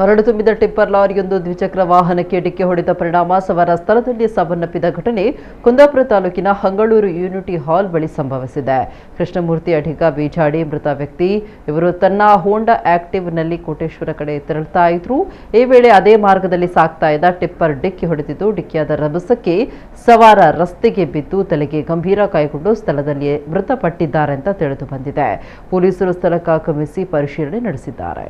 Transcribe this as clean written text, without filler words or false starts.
ಮರಳು ತುಂಬಿದ ಟಿಪ್ಪರ್ ಲಾರಿಯೊಂದು ದ್ವಿಚಕ್ರ ವಾಹನಕ್ಕೆ ಡಿಕ್ಕಿ ಹೊಡೆದ ಪರಿಣಾಮ ಸವಾರ ಸ್ಥಳದಲ್ಲಿ ಸಾವನ್ನಪ್ಪಿದ ಘಟನೆ ಕುಂದಾಪುರ ತಾಲೂಕಿನ ಹಂಗಳೂರು ಯೂನಿಟಿ ಹಾಲ್ ಬಳಿ ಸಂಭವಿಸಿದೆ. ಕೃಷ್ಣಮೂರ್ತಿ ಅಡಿಗ ಬೀಜಾಡಿ ಮೃತ ವ್ಯಕ್ತಿ. ಇವರು ತನ್ನ ಹೋಂಡಾ ಆಕ್ಟಿವ್ನಲ್ಲಿ ಕೋಟೇಶ್ವರ ಕಡೆ ತೆರಳುತ್ತಾ ಇದ್ರು. ಈ ವೇಳೆ ಅದೇ ಮಾರ್ಗದಲ್ಲಿ ಸಾಗ್ತಾ ಇದ್ದ ಟಿಪ್ಪರ್ ಡಿಕ್ಕಿ ಹೊಡೆದಿದ್ದು, ಡಿಕ್ಕಿಯಾದ ರಭಸಕ್ಕೆ ಸವಾರ ರಸ್ತೆಗೆ ಬಿದ್ದು ತಲೆಗೆ ಗಂಭೀರ ಗಾಯಗೊಂಡು ಸ್ಥಳದಲ್ಲಿಯೇ ಮೃತಪಟ್ಟಿದ್ದಾರೆ ಅಂತ ತಿಳಿದು ಬಂದಿದೆ. ಪೊಲೀಸರು ಸ್ಥಳಕ್ಕೆ ಆಗಮಿಸಿ ಪರಿಶೀಲನೆ ನಡೆಸಿದ್ದಾರೆ.